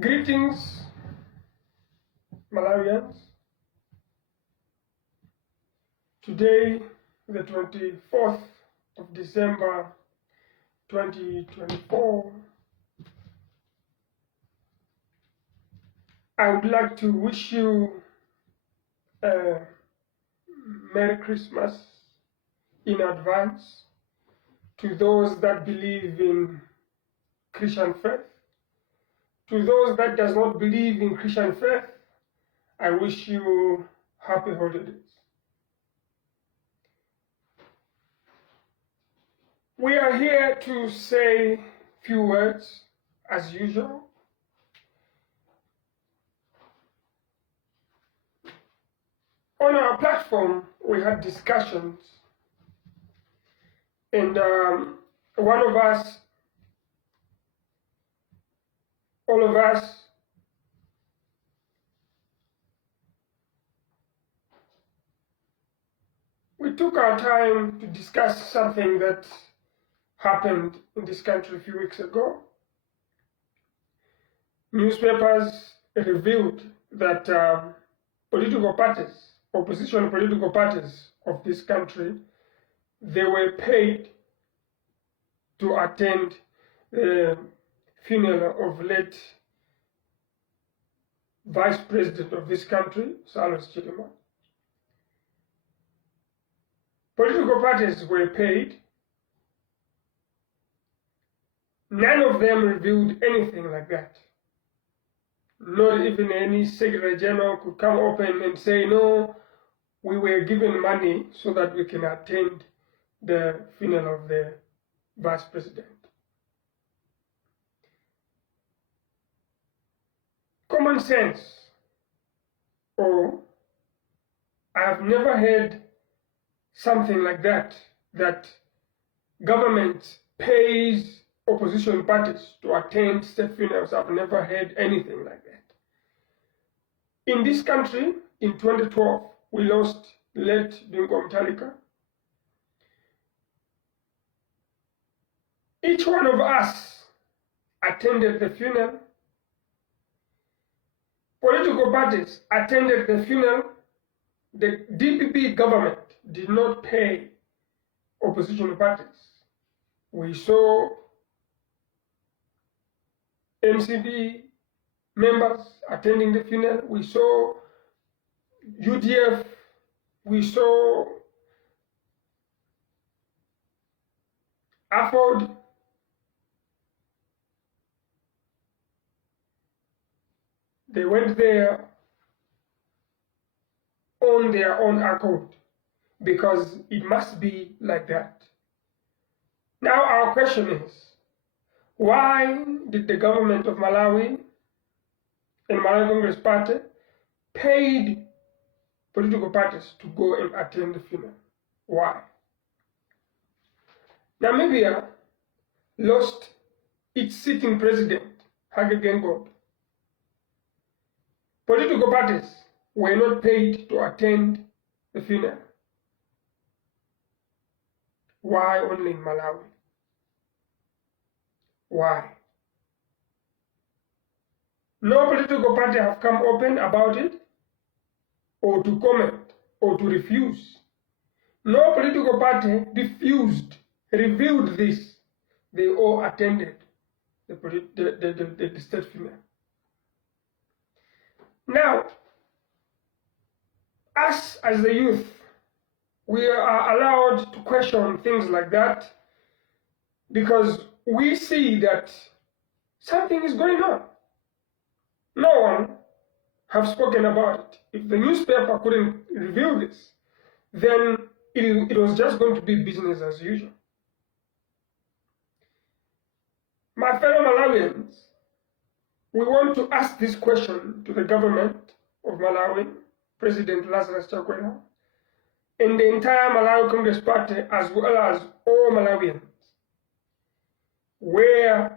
Greetings, Malawians. Today, the 24th of December 2024, I would like to wish you a Merry Christmas in advance to those that believe in Christian faith. To those that does not believe in Christian faith, I wish you happy holidays. We are here to say few words as usual. On our platform, we had discussions, and one of us, all of us, we took our time to discuss something that happened in this country a few weeks ago. Newspapers revealed that political parties, opposition political parties of this country, they were paid to attend the funeral of late Vice President of this country, Salus Chilima. Political parties were paid. None of them revealed anything like that. Not even any Secretary General could come open and say, no, we were given money so that we can attend the funeral of the Vice President. Common sense, or I have never heard something like that, that government pays opposition parties to attend state funerals. I've never heard anything like that. In this country, in 2012, we lost late Dzuka. Each one of us attended the funeral. Political parties attended the funeral. The DPP government did not pay opposition parties. We saw MCB members attending the funeral. We saw UDF. We saw AFOD. They went there on their own accord because it must be like that. Now our question is, why did the government of Malawi and Malawi Congress Party paid political parties to go and attend the funeral? Why? Namibia lost its sitting president, Hage Geingob. Political parties were not paid to attend the funeral. Why only in Malawi? Why? No political party have come open about it, or to comment, or to refuse. No political party revealed this. They all attended the state funeral. Now, us as the youth, we are allowed to question things like that because we see that something is going on. No one have spoken about it. If the newspaper couldn't reveal this, then it was just going to be business as usual. My fellow Malawians, we want to ask this question to the government of Malawi, President Lazarus Chakwera, and the entire Malawi Congress Party, as well as all Malawians. Where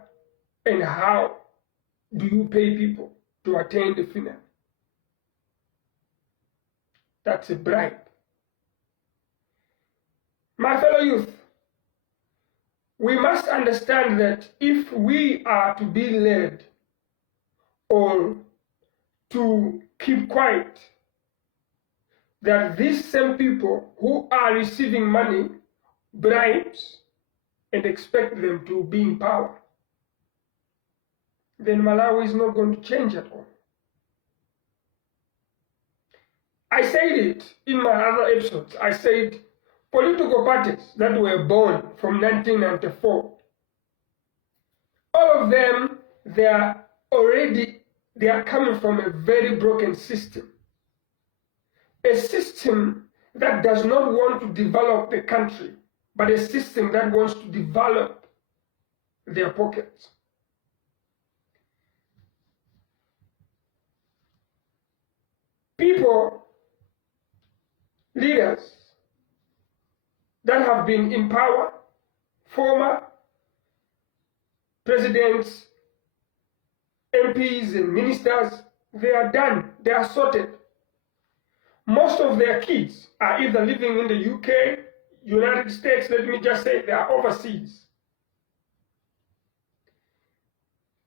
and how do you pay people to attend the funeral? That's a bribe. My fellow youth, we must understand that if we are to be led or to keep quiet that these same people who are receiving money, bribes, and expect them to be in power, then Malawi is not going to change at all. I said it in my other episodes. I said political parties that were born from 1994, all of them, they are coming from a very broken system. A system that does not want to develop the country, but a system that wants to develop their pockets. People, leaders that have been in power, former presidents, MPs and ministers, they are done, they are sorted. Most of their kids are either living in the UK, United States, let me just say they are overseas.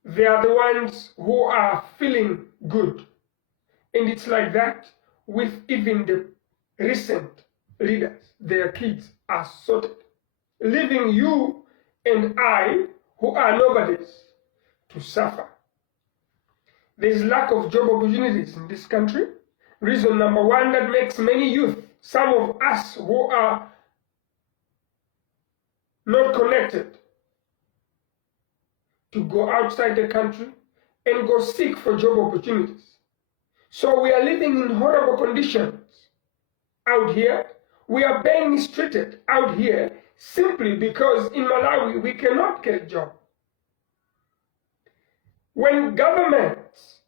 They are the ones who are feeling good. And it's like that with even the recent leaders. Their kids are sorted, leaving you and I, who are nobodies, to suffer. There is lack of job opportunities in this country. Reason number one that makes many youth, some of us who are not connected, to go outside the country and go seek for job opportunities. So we are living in horrible conditions out here. We are being mistreated out here simply because in Malawi we cannot get a job. When governments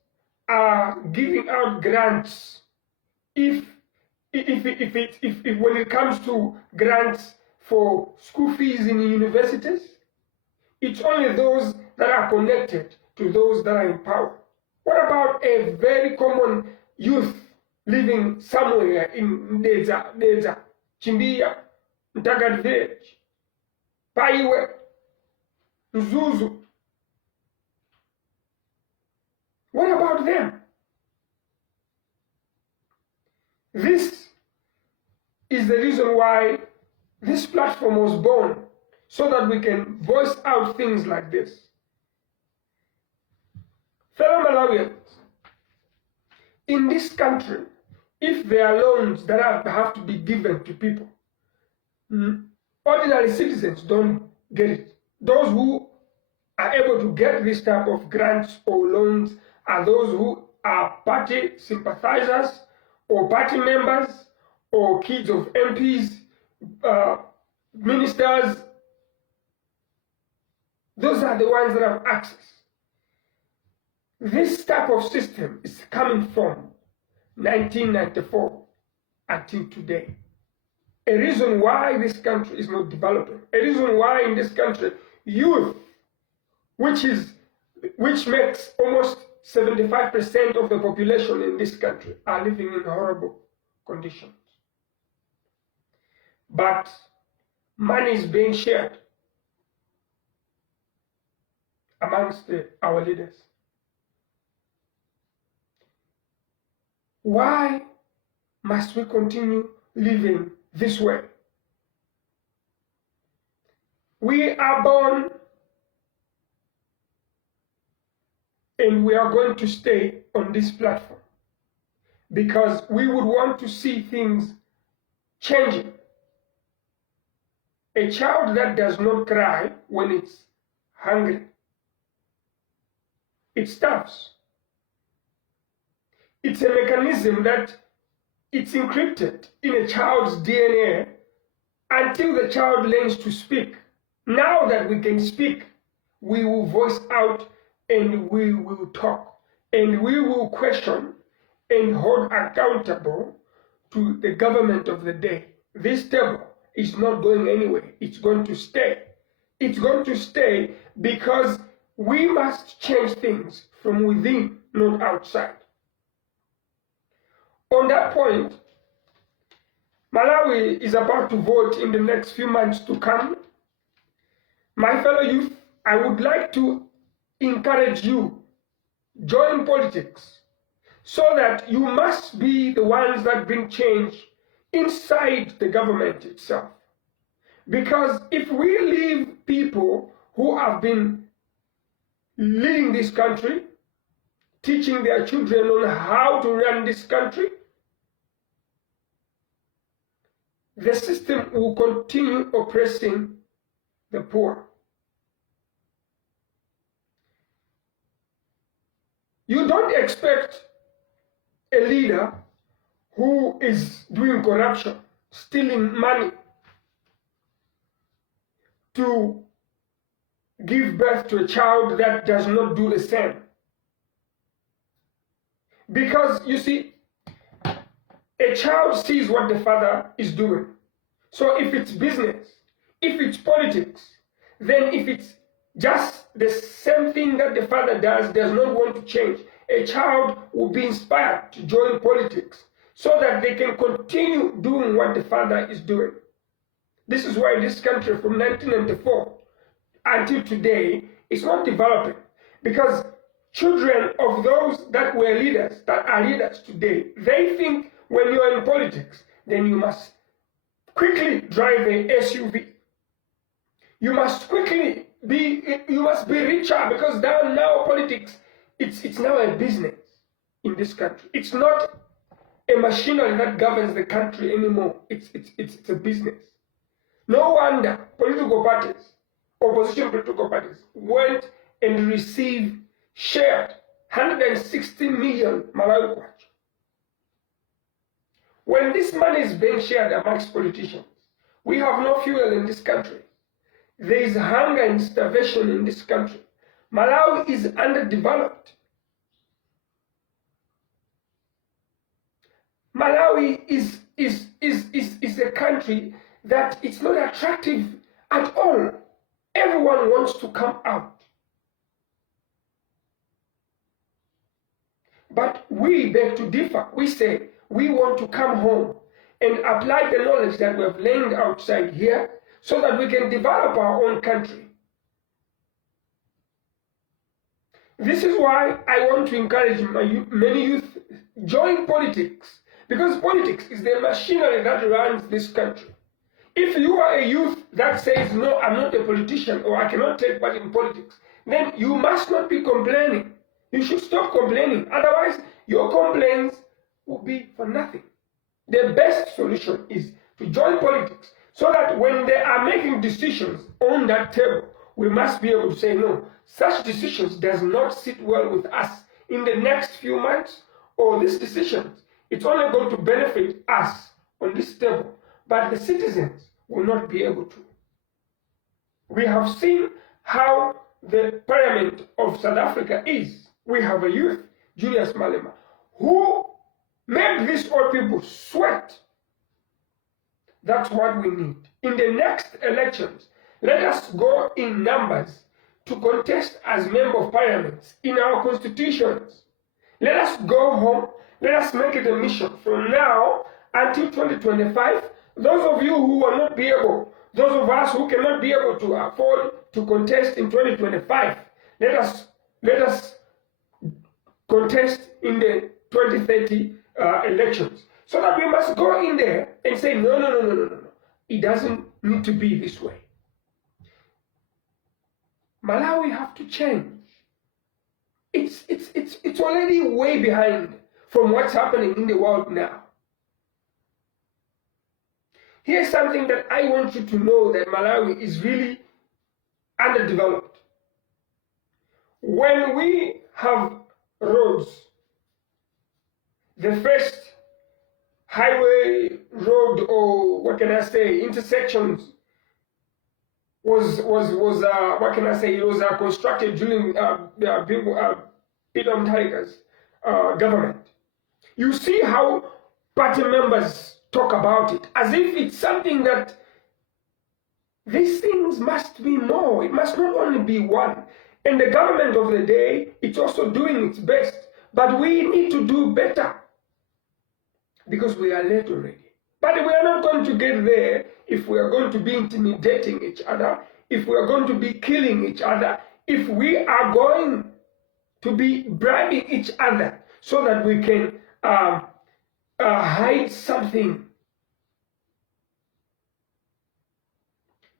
are giving out grants, if when it comes to grants for school fees in universities, it's only those that are connected to those that are in power. What about a very common youth living somewhere in Dzuka, Chimbiya, Ntagad village, Paiwe, Zuzu? What about them? This is the reason why this platform was born, so that we can voice out things like this. Fellow Malawians, in this country, if there are loans that have to be given to people, ordinary citizens don't get it. Those who are able to get this type of grants or loans are those who are party sympathizers or party members or kids of MPs, ministers. Those are the ones that have access. This type of system is coming from 1994 until today. A reason why this country is not developing. A reason why in this country youth, which makes almost 75% of the population in this country, are living in horrible conditions. But money is being shared amongst our leaders. Why must we continue living this way? We are born and we are going to stay on this platform because we would want to see things changing. A child that does not cry when it's hungry, it stops. It's a mechanism that it's encrypted in a child's DNA until the child learns to speak. Now that we can speak, we will voice out and we will talk and we will question and hold accountable to the government of the day. This table is not going anywhere. It's going to stay. It's going to stay because we must change things from within, not outside. On that point, Malawi is about to vote in the next few months to come. My fellow youth, I would like to encourage you join politics, so that you must be the ones that bring change inside the government itself. Because if we leave people who have been leading this country, teaching their children on how to run this country, the system will continue oppressing the poor. You don't expect a leader who is doing corruption, stealing money, to give birth to a child that does not do the same. Because, you see, a child sees what the father is doing. So if it's business, if it's politics, then if it's just the same thing that the father does not want to change, a child will be inspired to join politics so that they can continue doing what the father is doing. This is why this country from 1994 until today is not developing, because children of those that were leaders, that are leaders today, they think when you are in politics, then you must quickly drive a SUV. You must quickly be richer, because now politics, it's now a business in this country. It's not a machinery that governs the country anymore. It's a business. No wonder political parties, opposition political parties, went and shared 160 million Malawi kwacha. When this money is being shared amongst politicians, we have no fuel in this country. There is hunger and starvation in this country. Malawi is underdeveloped. Malawi is a country that it's not attractive at all. Everyone wants to come out. But we beg to differ. We say we want to come home and apply the knowledge that we have learned outside here so that we can develop our own country. This is why I want to encourage many youth join politics, because politics is the machinery that runs this country. If you are a youth that says, no, I'm not a politician, or I cannot take part in politics, then you must not be complaining. You should stop complaining. Otherwise, your complaints will be for nothing. The best solution is to join politics, so that when they are making decisions on that table, we must be able to say, no, such decisions does not sit well with us in the next few months, or this decision, it's only going to benefit us on this table, but the citizens will not be able to. We have seen how the parliament of South Africa is. We have a youth, Julius Malema, who made these old people sweat. That's what we need. In the next elections, let us go in numbers to contest as member of parliament in our constitutions. Let us go home. Let us make it a mission from now until 2025. Those of you who will not be able, those of us who cannot be able to afford to contest in 2025, let us contest in the 2030 elections. So that we must go in there and say, no. It doesn't need to be this way. Malawi have to change. It's already way behind from what's happening in the world now. Here's something that I want you to know, that Malawi is really underdeveloped. When we have roads, the first highway, road, or what can I say, intersections was what can I say, it was constructed during Peter Mutharika's government. You see how party members talk about it as if it's something that these things must be more. It must not only be one. And the government of the day, it's also doing its best. But we need to do better, because we are late already. But we are not going to get there if we are going to be intimidating each other, if we are going to be killing each other, if we are going to be bribing each other so that we can hide something.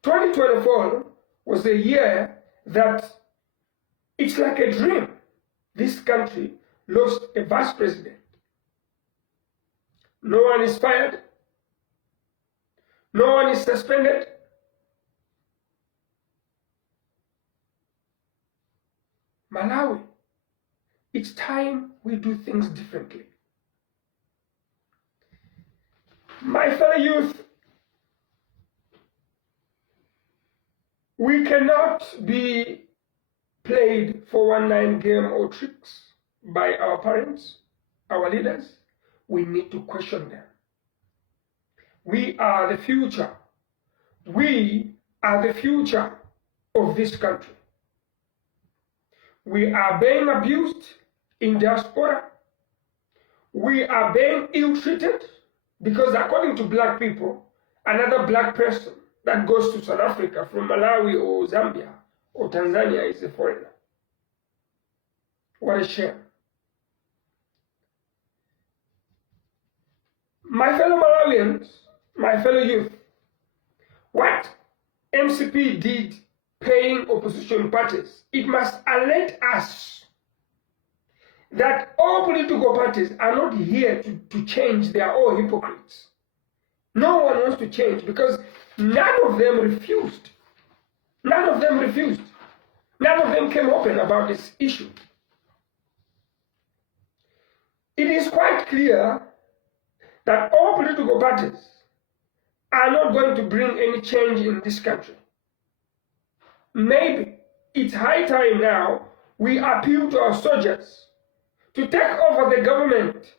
2024 was the year that it's like a dream. This country lost a vice president. No one is fired. No one is suspended. Malawi, it's time we do things differently. My fellow youth, we cannot be played for one-night game or tricks by our parents, our leaders. We need to question them. We are the future. We are the future of this country. We are being abused in diaspora. We are being ill-treated because according to black people, another black person that goes to South Africa from Malawi or Zambia or Tanzania is a foreigner. What a shame. My fellow Malawians, my fellow youth, what MCP did paying opposition parties, it must alert us that all political parties are not here to change. They are all hypocrites. No one wants to change because none of them refused. None of them refused. None of them came open about this issue. It is quite clear that all political parties are not going to bring any change in this country. Maybe it's high time now we appeal to our soldiers to take over the government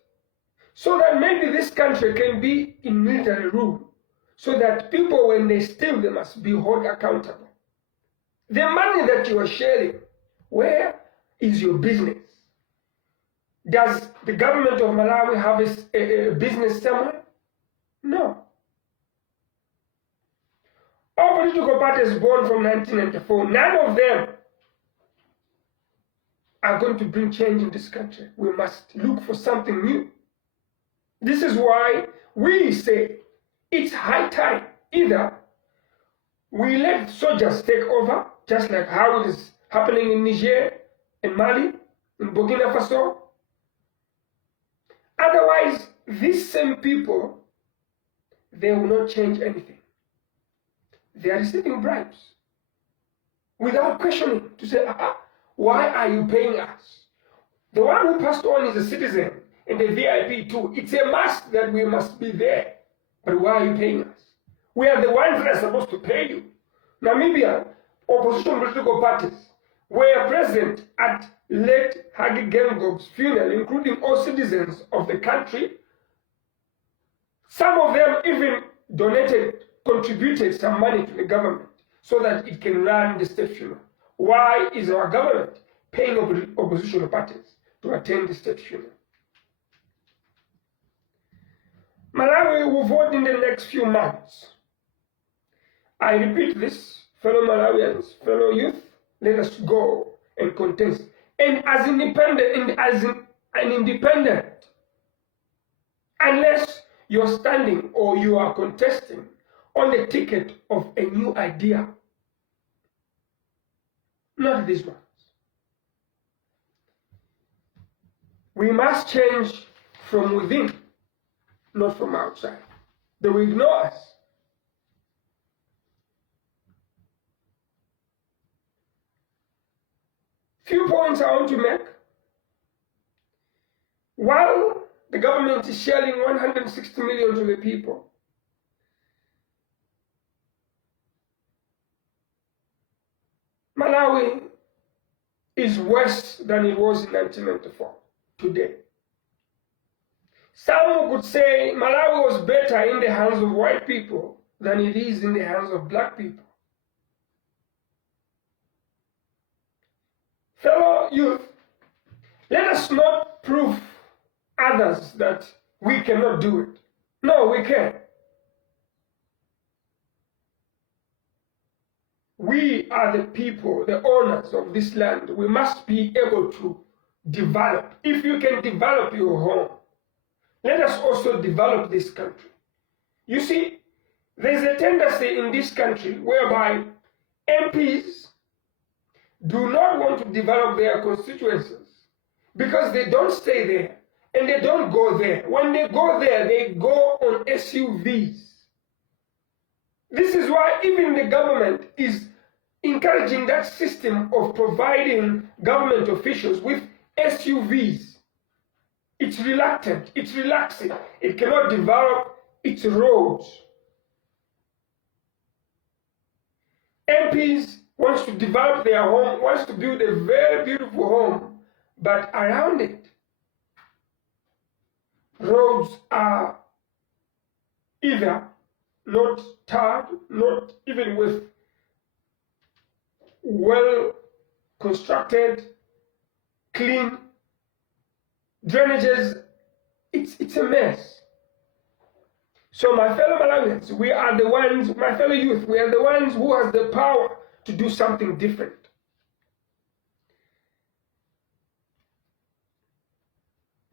so that maybe this country can be in military rule, so that people, when they steal, they must be held accountable. The money that you are sharing, where is your business? Does the government of Malawi have a business somewhere? No. All political parties born from 1994, none of them are going to bring change in this country. We must look for something new. This is why we say it's high time. Either we let soldiers take over, just like how it is happening in Niger, in Mali, in Burkina Faso. Otherwise, these same people, they will not change anything. They are receiving bribes without questioning to say, why are you paying us? The one who passed on is a citizen and the VIP too. It's a must that we must be there. But why are you paying us? We are the ones that are supposed to pay you. Namibia, opposition political parties were present at late Hage Gengob's funeral, including all citizens of the country. Some of them even contributed some money to the government so that it can run the state funeral. Why is our government paying opposition parties to attend the state funeral? Malawi will vote in the next few months. I repeat this, fellow Malawians, fellow youth, let us go and contest. And as independent, unless you're standing or you are contesting on the ticket of a new idea, not these ones. We must change from within, not from outside. They will ignore us. Few points I want to make. While the government is sharing 160 million to the people, Malawi is worse than it was in 1994 today. Some could say Malawi was better in the hands of white people than it is in the hands of black people. Fellow youth, let us not prove others that we cannot do it. No, we can. We are the people, the owners of this land. We must be able to develop. If you can develop your home, let us also develop this country. You see, there's a tendency in this country whereby MPs do not want to develop their constituencies because they don't stay there and they don't go there. When they go there, they go on SUVs. This is why even the government is encouraging that system of providing government officials with SUVs. It's reluctant, it's relaxing, it cannot develop its roads. MPs wants to develop their home, wants to build a very beautiful home, but around it, roads are either not tarred, not even with well constructed, clean drainages. It's a mess. So my fellow Malawians, we are the ones, my fellow youth, we are the ones who has the power to do something different.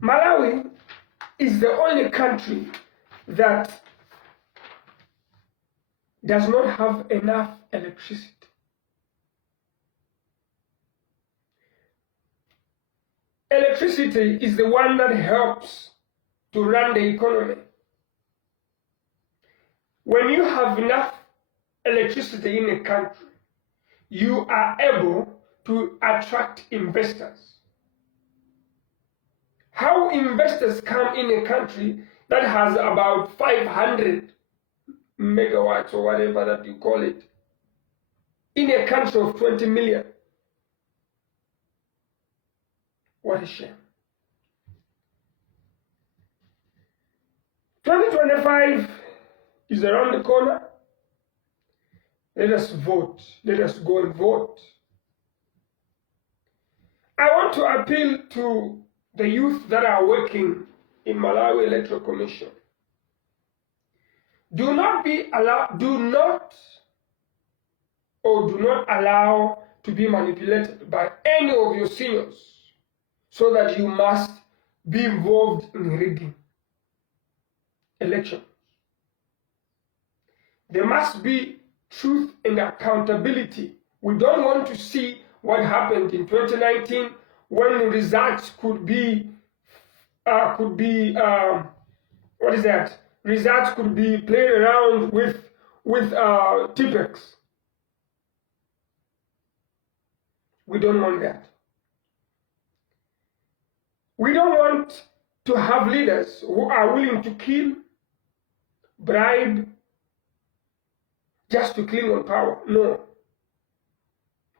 Malawi is the only country that does not have enough electricity. Electricity is the one that helps to run the economy. When you have enough electricity in a country, you are able to attract investors. How investors come in a country that has about 500 megawatts or whatever that you call it, in a country of 20 million? What a shame. 2025 is around the corner. Let us vote. Let us go and vote. I want to appeal to the youth that are working in Malawi Electoral Commission. Do not allow to be manipulated by any of your seniors so that you must be involved in rigging elections. There must be truth and accountability. We don't want to see what happened in 2019 when results results could be played around with TPEX. We don't want that. We don't want to have leaders who are willing to kill, bribe, just to cling on power. No.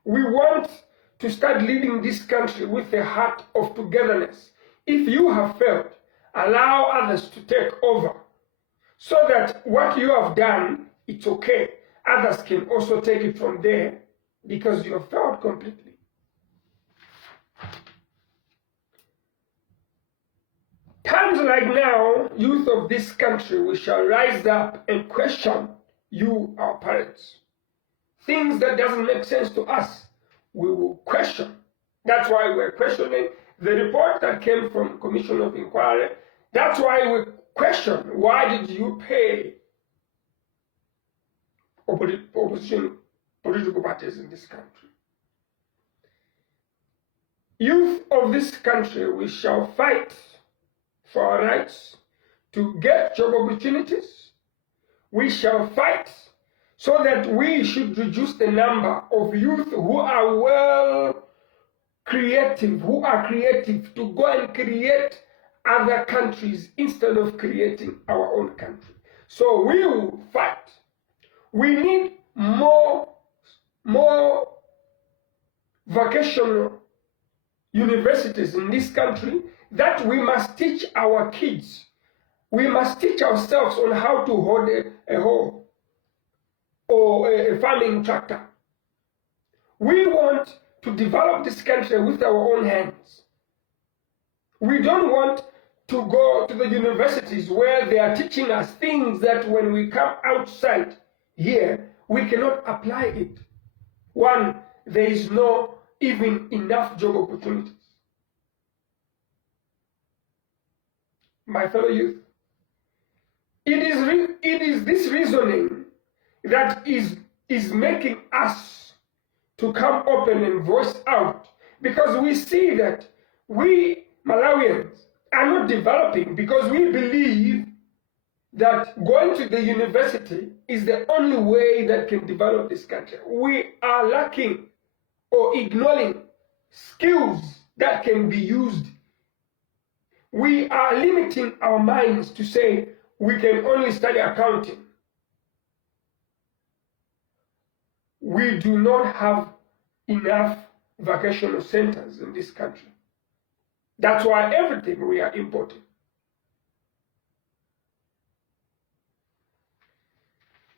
We want to start leading this country with a heart of togetherness. If you have failed, allow others to take over so that what you have done, it's okay. Others can also take it from there because you have failed completely. Times like now, youth of this country, we shall rise up and question you, our parents. Things that doesn't make sense to us, we will question. That's why we're questioning the report that came from Commission of Inquiry. That's why we question, why did you pay opposition political parties in this country? Youth of this country, we shall fight for our rights to get job opportunities. We shall fight so that we should reduce the number of youth who are creative to go and create other countries instead of creating our own country. So we will fight. We need more vocational universities in this country that we must teach our kids. We must teach ourselves on how to hold a hoe or a farming tractor. We want to develop this country with our own hands. We don't want to go to the universities where they are teaching us things that when we come outside here, we cannot apply it. One, there is no even enough job opportunities. my fellow youth. It is this reasoning that is making us to come open and voice out, because we see that we Malawians are not developing because we believe that going to the university is the only way that can develop this country. We are lacking or ignoring skills that can be used. We are limiting our minds to say we can only study accounting. We do not have enough vocational centers in this country. That's why everything we are importing.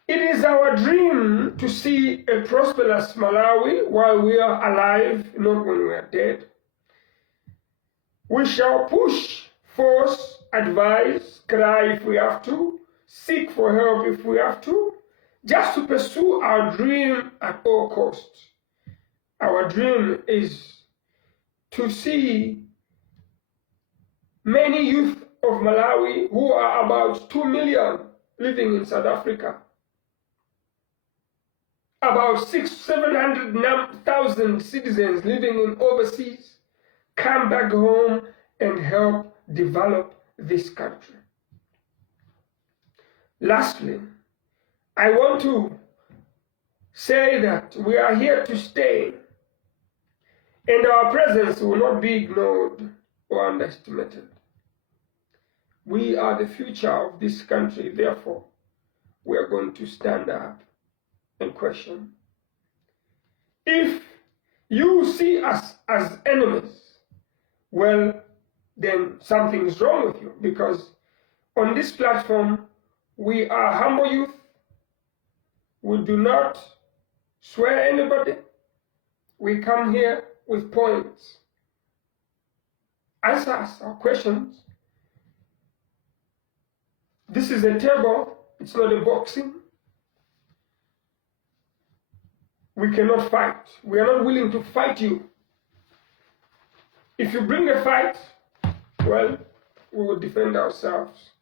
It is our dream to see a prosperous Malawi while we are alive, not when we are dead. We shall push, force, advise, cry if we have to, seek for help if we have to, just to pursue our dream at all costs. Our dream is to see many youth of Malawi, who are about 2 million living in South Africa, about 700,000 citizens living in overseas, come back home and help develop this country. Lastly, I want to say that we are here to stay, and our presence will not be ignored or underestimated. We are the future of this country, therefore, we are going to stand up and question. If you see us as enemies, well, then something is wrong with you, because on this platform, we are humble youth. We do not swear anybody. We come here with points. Answer us our questions. This is a table, it's not a boxing. We cannot fight. We are not willing to fight you. If you bring a fight, well, we will defend ourselves.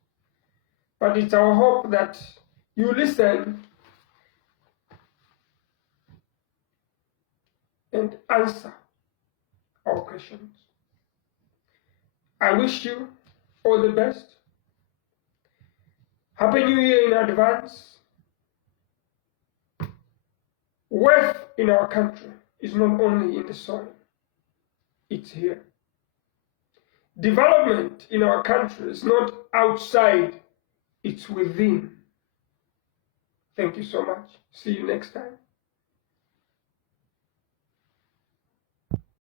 But it's our hope that you listen and answer our questions. I wish you all the best. Happy New Year in advance. Wealth in our country is not only in the soil, it's here. Development in our country is not outside, it's within. Thank you so much. See you next time.